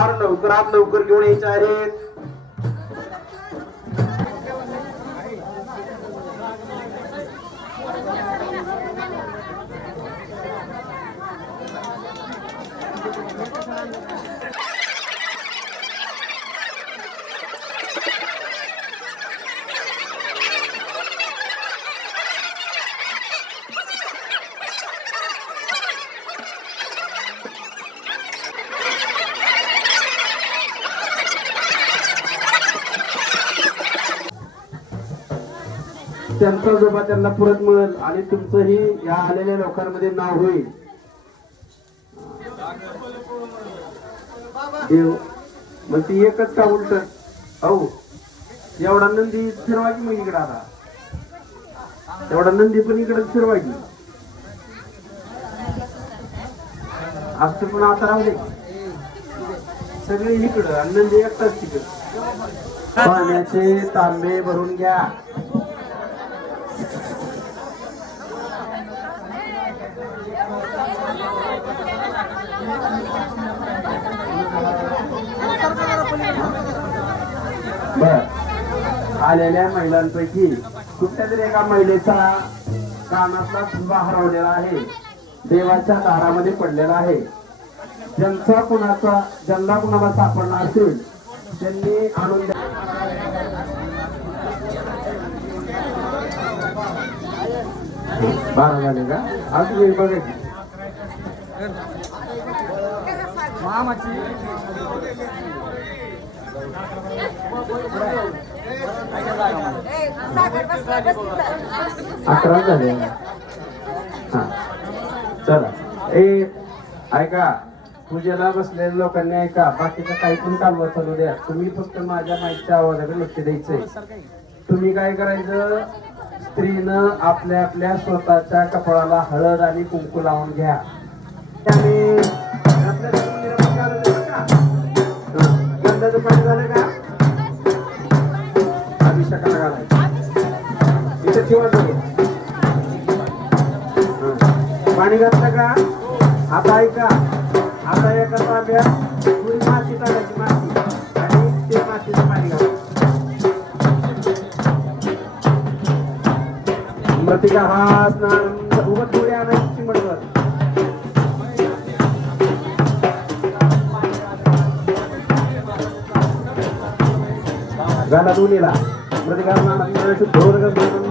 हार लवकरात लवकर घेऊन यायचे आहेत. त्यांचा जोबा त्यांना परत मिळेल आणि तुमचंही या आलेल्या लोकांमध्ये नाव होईल. देव मग ती एकच का उलट हो एवढा नंदी फिरवायची मग इकडे आता. एवढा नंदी पण इकडे फिरवा की असं पण आता राहू दे. सगळे इकडं आणि नंदी एकटाच तिकडं. पाण्याचे तांबे भरून घ्या. आलेल्या महिलांपैकी कुठल्या तरी एका महिलेचा कानातला सुद्धा हरवलेला आहे. देवाच्या दारामध्ये पडलेला आहे. ज्यांचा कुणाचा ज्यांना कुणाला सापडला असेल त्यांनी आणून द्या. बारा झाले का? आज वेळ बघायची अकरा झाले. हा. चला. ए ऐका. पूजेला बसलेल्या लोकांनी ऐका. बाकीचं काही पण कालवा चालू द्या. तुम्ही फक्त माझ्या माईच्या आवाजाकडे लक्ष द्यायचंय. तुम्ही काय करायचं? स्त्रीनं आपल्या आपल्या स्वतःच्या कपाळाला हळद आणि कुंकू लावून घ्या. आणि आपल्या झालं का? हं. गंधाचं पाणी झालं का घालायचं इथं ठेवा जवळ. पाणी घातलं का? आता ऐका. आता एका तांब्यात थोडी माती टाकायची माती. आणि ते मातीचं पाणी घालायचं मृतिका हा स्नान उभं थोडी आणायची चिमटभर गाला दोन्हीला मृतिका स्नान शुद्धोर रुपयाने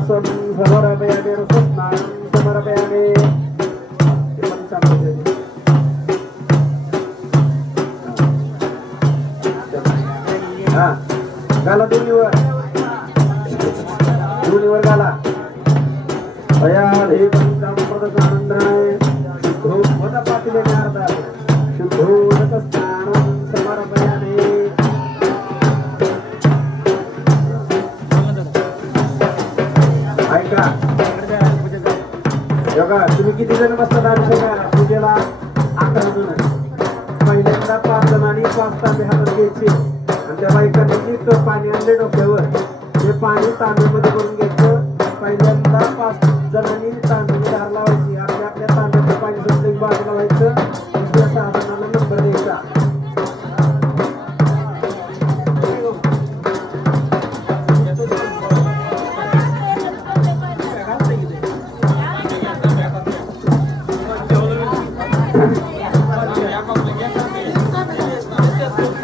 फलरसं समर्पयामि रसस्नानं समर्पयामि ते पण बघा तुम्ही किती जण बसतात अभिषेकाला पूजेला अकरा जण. पहिल्यांदा पाच जणांनी पाच तांबे हातात घ्यायचे. आणि त्या बायकांनी जे पाणी आणले डोक्यावर. ते पाणी तांब्यामध्ये करून घ्यायचं. पहिल्यांदा पाच जणांनी तांब्याची धार लावायची. आपल्या आपल्या तांब्याचं पाणी सुद्धा बाजूला व्हायचं.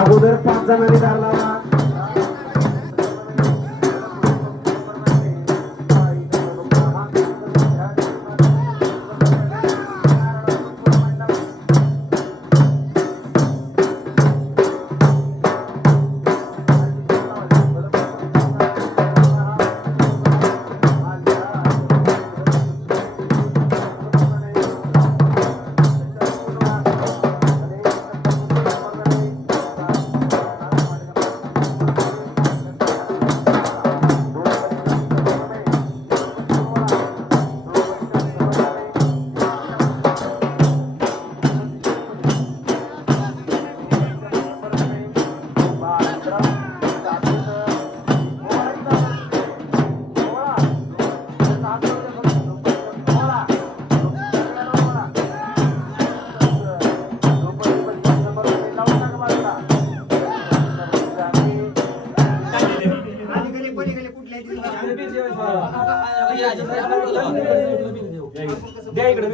अगोदर पाच जणांनी धार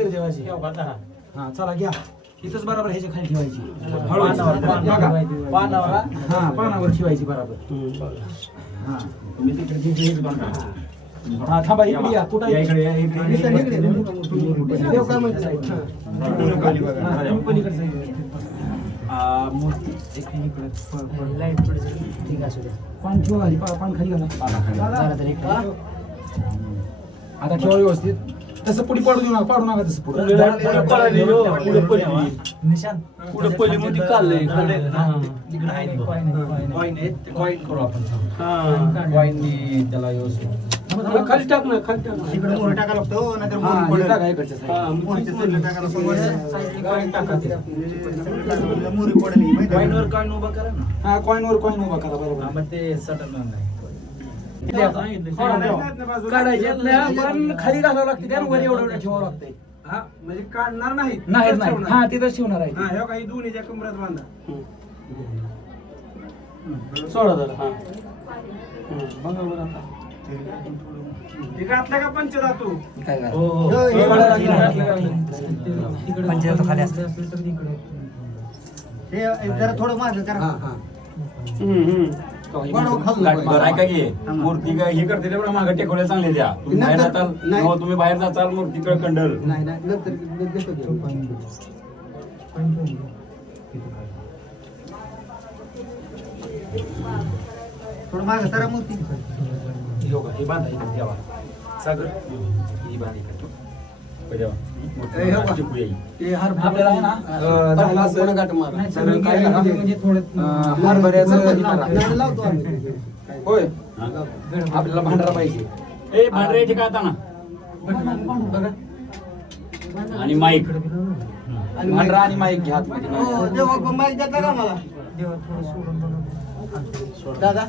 इकडे देवाची. हा चला घ्या. इथंच बरोबर ह्याच्या खाली ठेवायची. पानावर बघा. पानावर हा? पानावर ठेवायची बरोबर. हा. हा. थांबा इकडे या. कुठं देव काय हा, तुम्ही इकडे साईडला. आ, मूर्ती. एक इकडे. प- प- पान ठेवा खाली पा- पान खाली घाला. आता ठेवा व्यवस्थित. तसं पुढे पडू देऊ नका पाडू नका तसं पुढे. निशान पुढे पहिली मोठी काढलंय तिकडे आहे. ते coin करू आपण Coin नी त्याला व्यवस्थित खाली टाक ना खाली टाक ना. इकडे मोहर टाका लागतो नाहीतर हा, मोहर हे पडेल. टाका इकडच्या side. हा, मग मोहरच्या टाका लागतो. Side ला coin टाका ते. मोहरी पडेल ही, माहिती आहे कॉईन का? कॉईन उभा करा ना. हा कॉइन वर कॉइन उभा करा बरोबर. हा, मग ते सटकणार नाही. काढायचे पण खाली घालावं लागते त्या वर एवढं एवढं ठेवावं लागतंय हा म्हणजे काढणार नाही नाही नाही हा तिथं शिवणार आहे हा हे काही दोन्हीच्या कमरात बांधा सोळा जरा हा बघा बरं आता हे घातलं का पंचधातू काय काय हो खाली असते जरा थोडं मागं करा हम्म, हम्म. वाढव खाल्लं गाठ पाहिजे. मारा. बरं ऐका की मूर्ती काय हे करते मागं टेकवल्या चांगले द्या तुम्ही बाहेर नंतर- जाताल नाही. हो, तुम्ही बाहेर जाचाल मूर्तीकडे कंडल नाही नाही नंतर देतो की. थोडं मागं सरा मूर्ती हे बांधा इकडे सागर ही बांधा इकडे. होय. हा? आपल्याला भांडारा पाहिजे. ए भांडरे ठिका आता ना आणि माईक. भांडारा आणि माईक घ्या. हो, देवा, पण माईक देता का मला? दादा.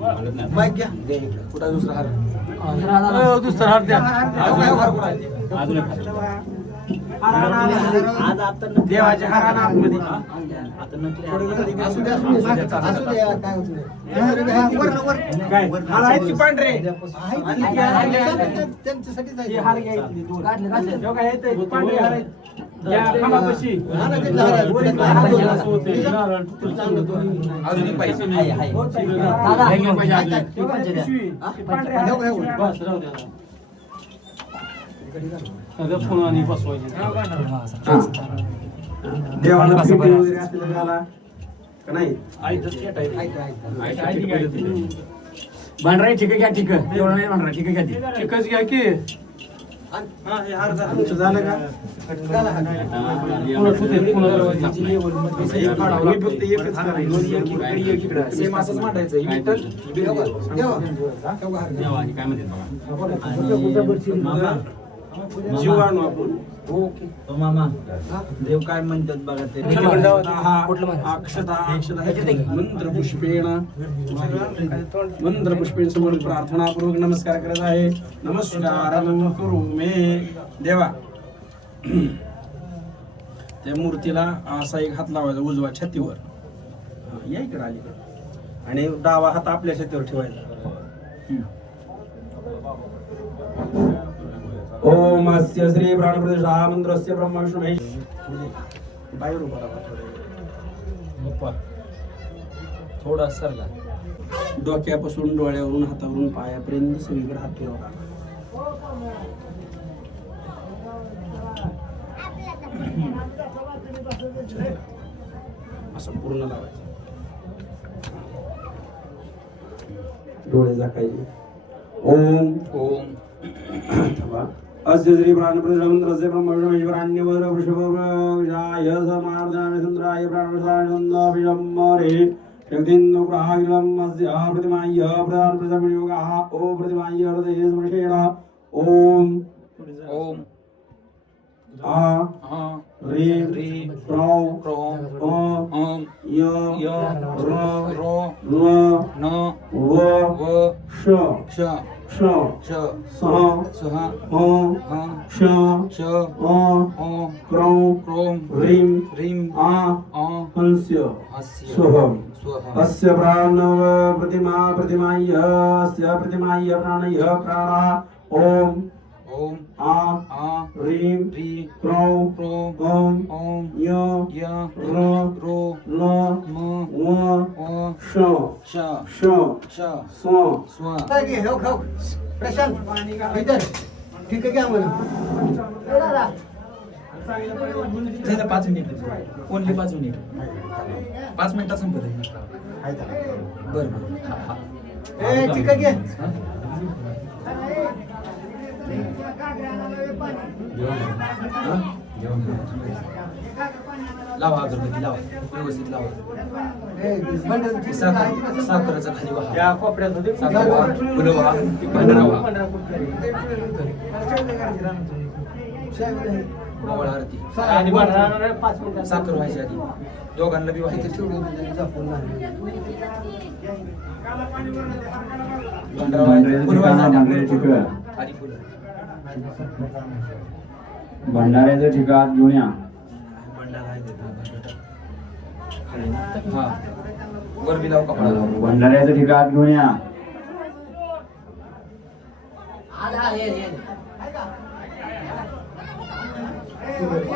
माईक घ्या. दे इकडे. कुठं दुसरा हार? दुसरा हात द्या. अजून आज आता देवाच्या हारानं आतमध्ये. आता नकली असू दे असू दे. असू दे यार, काय नाही. हा, वर वर काय? हार आहेत की पांढरे? आहे. हे हार घ्या इथले दोन. हे बघा, हे ते पांढरे हार आहेत. या खांबापाशी. होते. एक एक. सगळं पुन्हा आणि बसवायचे. देवाला भेटी वगैरे असलेलं घाला. का नाही? भांडरा ठीक घ्या ठीक तेवढं नाही भांडरा ठीक घ्या ती. चिकच घ्या की. तुमचं झालं का? पुन्हा सुते पुन्हा लावायचे. मी फक्त एकच करायचं. सेम असंच मांडायचं. ही विठ्ठल, बिरबल. देवा. देवा, हे काय म्हणतात बघा मामा जीव आणू आपण. ओके. ओ मामा. देव काय म्हणतात बघा ते. अक्षता मंत्रपुष्पेण. मंत्रपुष्पेण. समोर प्रार्थनापूर्वक नमस्कार करत आहे. नमस्कार करू मे. देवा. त्या मूर्तीला असा एक हात लावायचा उजवा छातीवर. या इकडे अलीकडे आणि डावा हात आपल्या छातीवर ठेवायचा. ओम अस्य श्री प्राणप्रतिष्ठा मंत्रस्य ब्रह्मा विष्णू महेश बाहेर उभा राहा थोडं. थोडा सरला. डोक्यापासून डोळ्यावरून हातावरून पायापर्यंत सगळीकडे हात फिरवा असं पूर्ण लावायचं. डोळे झाकायचे. ओम. ओम. थांबा. अस्य श्री प्राणप्रतिष्ठा ब्रह्मविष्णुराण्यवर वृषभवृषाय समार्दनाय चंद्राय प्राणप्रसाय नंदाभिषम्मरे शक्तिन्दुग्रहागिलम् अस्य प्रतिमाय प्रधान प्रजापनियोगाः ओ प्रतिमाय हृदये स्मृषेण ओम ॐ आ हा रे रे प्रौ रोम अ ओम य य र रो न न व व श श श श सह सह ह ह श श अ ओ क्रौ क्रोम ह्रीं ह्रीं आ हंस्य अस्य प्राणव प्रतिमा प्रतिमाय अस्य प्रतिमाय प्राणय प्राणः ओम श स्व. काय घे, हो, हो. प्रशांत इथं. ठीक आहे म्हणा झालं पाच मिनिट ओनली पाच मिनिट. पाच मिनिटात संपत आहे बरं बरं. हा, हा. ए ठीक आहे घे हा? लावा अगरबत्ती लावा. व्यवस्थित लावा. साखर साखरेचा खाली वाहा. साखर वाहा. फुलं वाहा. वाहा. आरती? साखर व्हायची आधी. दोघांना बी व्हायची. भांडारा व्हायचा. फुलं व्हायचं आधी. आधी फुलं. भंडाऱ्याचं ठिकाण घेऊन या? हा भंडाऱ्याचं ठिकाण घेऊन या.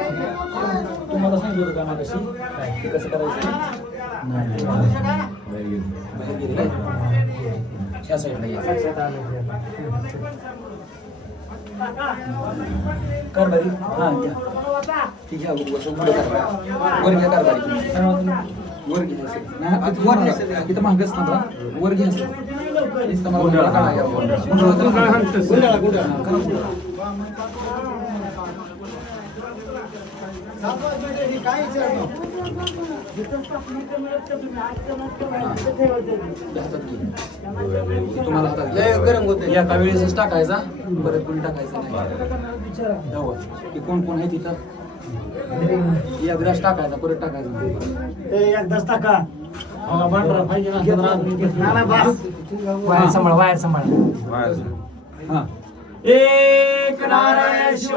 तुम्हाला सांगितलं होतं का मागाशी? ते कसं करायचं साईडला या. कारभारी? हा घ्या ती घ्या वर वर कारभारी. वर घ्या कारभारी वर घ्या वर नाही. इथं मागच थांबा. वर घ्या असं. नुसतं मला गुंडाळा काढा घ्या. गुंडाळा गुंडाळा गुंडाळा. करा गुंडाळा. काय विचारतो हातात घे. तुम्हाला. लय गरम. एका वेळेसच टाकायचा परत कोणी टाकायचं नाही कोण कोण आहे तिथं एक ग्लास टाकायचा परत टाकायचा नाही. एकदाच टाका भांडरा पाहिजे ना वायर सांभाळ वायर सांभाळ हा एक नारायण शिव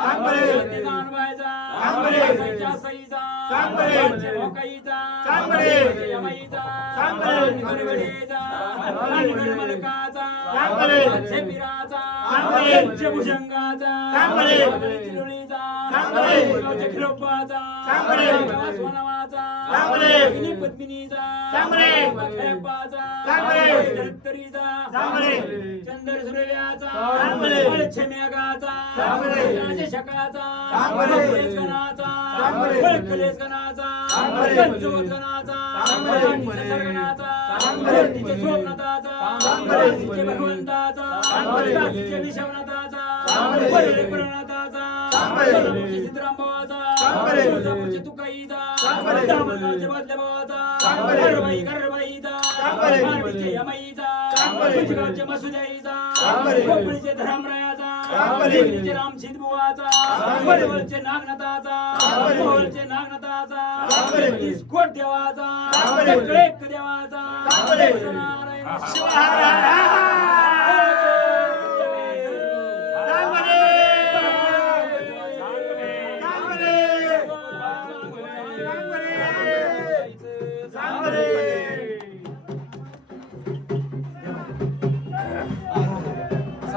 गौरीचा देवाचा चंपाचा चंपाचा पतंगाचा माळीग्राचा देवाचा देवाचा देवाचा देवाचा चंद्र सूर्याचा मेघाचा शकाचा गणाचा कलेश गणाचा पंचवत गणाचा गणाचा तिचे सोमनाथाचा तिचे भगवंताचा तिचे विषवनाथाचा प्रणताचा सिद्धरामबाबाचा तुळजापूरचे तुकाईचा दामोदरचे बदलेबाबाचा गरबाई गरबाईचा मारवीचे यमाईचा कुचगावचे मसुदाईचा कोकणीचे धरामरायाचा कोकणीचे रामसिंध बुवाचा वडवलचे नागनाथाचा मोहोळचे नागनाथाचा इस्कोट देवाचा देवाचा नारायण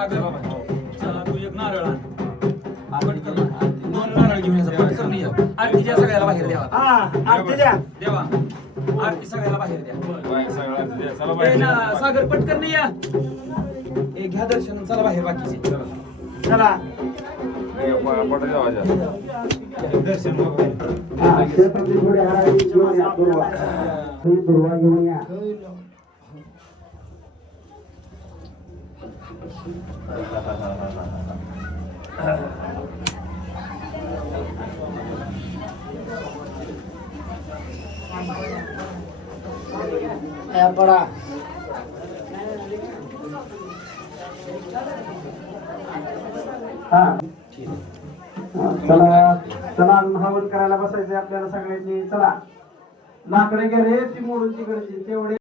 सागर बाबा. चला तू एक नारळ आण. पटकन दोन नारळ घेऊन यायचा. पटकन ये. आरतीच्या सगळ्याला बाहेर द्यावा हा आरती द्या. देवा. आरती सगळ्याला बाहेर द्या. ए बाहेर. ना, सागर पटकन नाही या. ए घ्या दर्शन. चला बाहेर बाकीचे. चला. या, दुर्वा. ही दुर्वा घेऊन या पडा. हा. चला चला हवन करायला बसायचंय आपल्याला सगळ्यांनी. चला. लाकडे गेले रे ती मोडून तिकडची तेवढे.